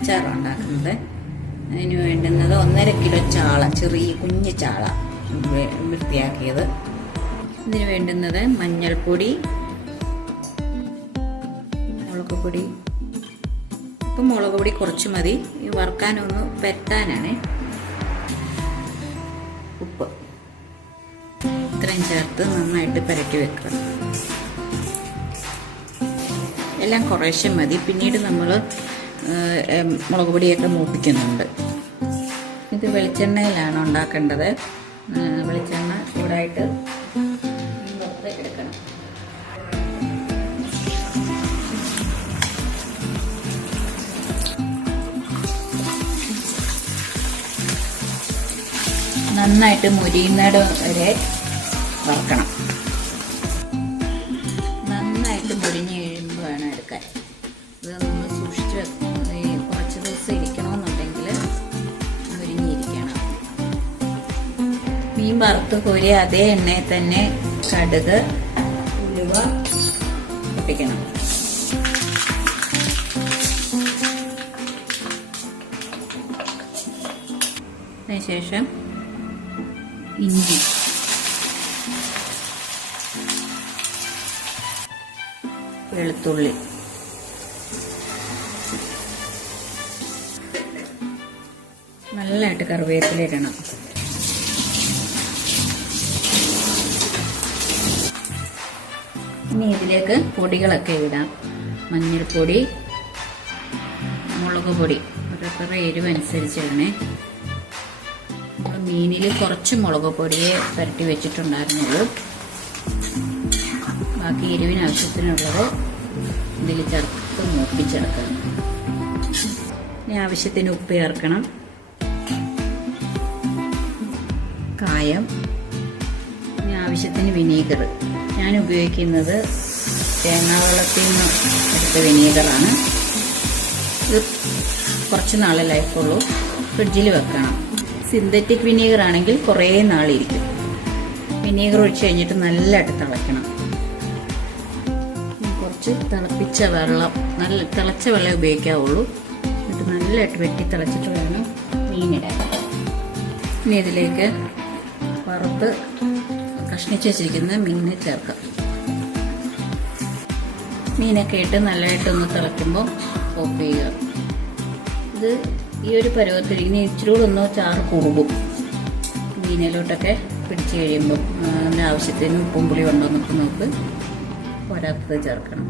മീനച്ചാറാണ് ഉണ്ടാക്കുന്നത്. അതിന് വേണ്ടുന്നത് 1.5 കിലോ ചാള, ചെറിയ കുഞ്ഞ് ചാള വൃത്തിയാക്കിയത്. ഇതിന് വേണ്ടുന്നത് മഞ്ഞൾപ്പൊടി, മുളക് പൊടി. ഇപ്പം മുളക് പൊടി കുറച്ച് മതി, വറുക്കാനൊന്ന് പരത്താനാണ്. ഉപ്പ് ഇത്രയും ചേർത്ത് നന്നായിട്ട് പുരട്ടി വെക്കുക. എല്ലാം കുറേശ്ശെ മതി. പിന്നീട് നമ്മൾ മുളക് പൊടിയൊക്കെ മൂപ്പിക്കുന്നുണ്ട്. ഇത് വെളിച്ചെണ്ണയിലാണ് ഉണ്ടാക്കേണ്ടത്. വെളിച്ചെണ്ണ ചൂടായിട്ട് എടുക്കണം. നന്നായിട്ട് മുരിയുന്നിടം വരെ വറക്കണം. നന്നായിട്ട് മുരിഞ്ഞ് കഴിയുമ്പോൾ വേണം എടുക്കാൻ. ഇത് നമ്മൾ സൂക്ഷിച്ച് കുറച്ച് ദിവസം ഇരിക്കണമെന്നുണ്ടെങ്കിൽ മുരിഞ്ഞിരിക്കണം. മീൻ വറുത്ത് കോരിയ അതേ എണ്ണയിൽ തന്നെ കടുക്, ഉലുവ പൊട്ടിക്കണം. അതിനുശേഷം ഇഞ്ചി, വെളുത്തുള്ളി, നല്ലതായിട്ട് കറിവേപ്പില ഇടണം. ഇനി ഇതിലേക്ക് പൊടികളൊക്കെ ഇടാം. മഞ്ഞൾപ്പൊടി, മുളക് പൊടി ഓരോരുത്തരുടെ എരിവനുസരിച്ച് ഇടണേ. മീനിൽ കുറച്ച് മുളക് പൊടിയെ പുരട്ടി വെച്ചിട്ടുണ്ടായിരുന്നുള്ളൂ. ബാക്കി എരിവിന് ആവശ്യത്തിനുള്ളത് ഇതിൽ ചേർത്ത് മൂപ്പിച്ചെടുക്കണം. ഇനി ആവശ്യത്തിന് ഉപ്പ് ചേർക്കണം, കായം, ഇനി ആവശ്യത്തിന് വിനീഗർ. ഞാൻ ഉപയോഗിക്കുന്നത് തേങ്ങാവെള്ളത്തിൽ നിന്ന് എടുത്ത വിനീഗറാണ്. ഇത് കുറച്ച് നാളെ ലൈഫുള്ളൂ. ഫ്രിഡ്ജിൽ വെക്കണം. സിന്തറ്റിക് വിനീഗർ ആണെങ്കിൽ കുറേ നാളിരിക്കും. വിനീഗർ ഒഴിച്ച് കഴിഞ്ഞിട്ട് നല്ലതായിട്ട് തിളയ്ക്കണം. കുറച്ച് തിളപ്പിച്ച വെള്ളം, നല്ല തിളച്ച വെള്ളം ഉപയോഗിക്കാവുള്ളൂ. എന്നിട്ട് നല്ലതായിട്ട് വെട്ടി തിളച്ചിട്ട് വേണം മീനിടാൻ. ഇനി ഇതിലേക്ക് വറുത്ത് കഷ്ണിച്ച് വെച്ചിരിക്കുന്ന മീനെ ചേർക്കാം. മീനൊക്കെ ഇട്ട് നല്ലതായിട്ടൊന്ന് തിളയ്ക്കുമ്പോൾ ഓഫ് ചെയ്യുക. ഇത് ഈ ഒരു പരുവത്തിൽ ഇനി ഇച്ചിരി കൂടെ ഒന്ന് ചാറ് കുറുകും. മീനിലോട്ടൊക്കെ പിടിച്ച് കഴിയുമ്പോൾ അതിൻ്റെ ആവശ്യത്തിന് ഉപ്പും പുളി ഉണ്ടോ എന്നൊക്കെ നോക്ക്. പോരാത്തത് ചേർക്കണം.